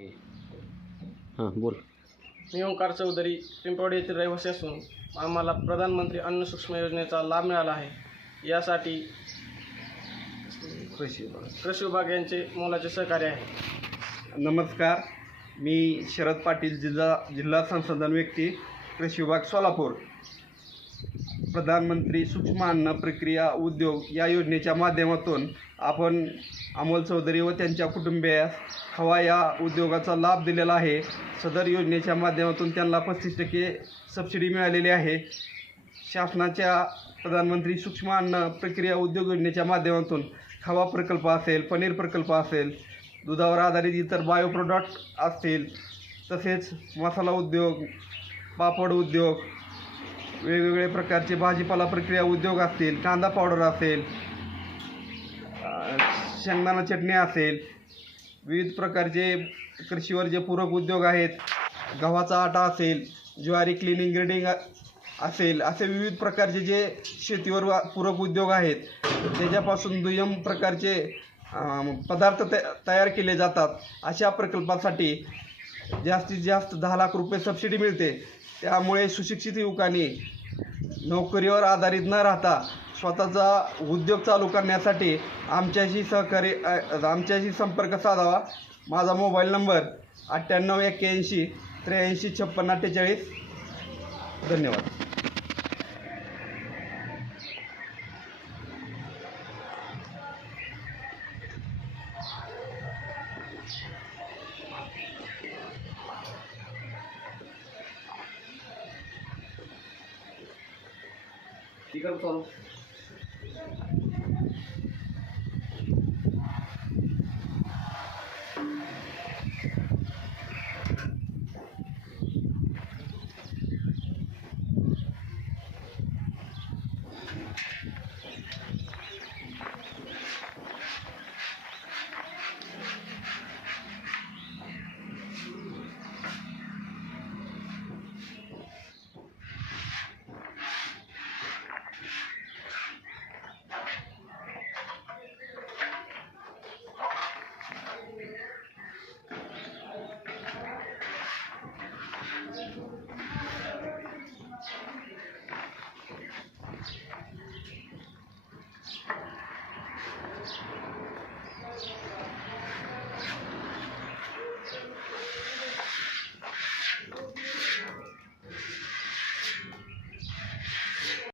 हां बोल. मी ओंकार चौधरी पिंपवडी येथील रहिवासी असून आम्हाला प्रधानमंत्री अन्न सूक्ष्म योजनेचा लाभ मिळाला आहे. यासाठी कृषी कृषी विभाग यांचे मोलाचे सहकार्य आहे. नमस्कार. मी शरद पाटील जिल्हा जिल्हा संसाधन व्यक्ती कृषी विभाग सोलापूर. प्रधानमंत्री सूक्ष्म अन्न प्रक्रिया उद्योग या योजनेच्या माध्यमातून आपण अमोल चौधरी व त्यांच्या कुटुंबियास हवा या उद्योगाचा लाभ दिलेला आहे. सदर योजनेच्या माध्यमातून त्यांना पस्तीस टक्के सबसिडी मिळालेली आहे. शासनाच्या प्रधानमंत्री सूक्ष्म अन्न प्रक्रिया उद्योग योजनेच्या माध्यमातून खवा प्रकल्प असेल पनीर प्रकल्प असेल दुधावर आधारित इतर बायो प्रोडक्ट असतील तसेच मसाला उद्योग पापड उद्योग वेगवेगळे प्रकारचे भाजीपाला प्रक्रिया उद्योग असतील कांदा पावडर असेल शेंगदाणा चटणी असेल विविध प्रकारचे कृषीवर जे पूरक उद्योग आहेत गव्हाचा आटा असेल ज्वारी क्लिनिंग ग्रेडिंग असेल असे विविध प्रकारचे जे शेतीवर पूरक उद्योग आहेत त्याच्यापासून दुय्यम प्रकारचे पदार्थ त तयार केले जातात. अशा प्रकल्पासाठी जास्तीत जास्त दहा लाख रुपये सबसिडी मिळते. त्यामुळे सुशिक्षित युवकांनी नोकरीवर आधारित न राहता स्वतःचा उद्योग चालू करण्यासाठी आमच्याशी सहकार्य आमच्याशी संपर्क साधावा. माझा मोबाईल नंबर अठ्ठ्याण्णव एक्क्याऐंशी त्र्याऐंशी छप्पन्न अठ्ठेचाळीस. धन्यवाद. इकडे चालू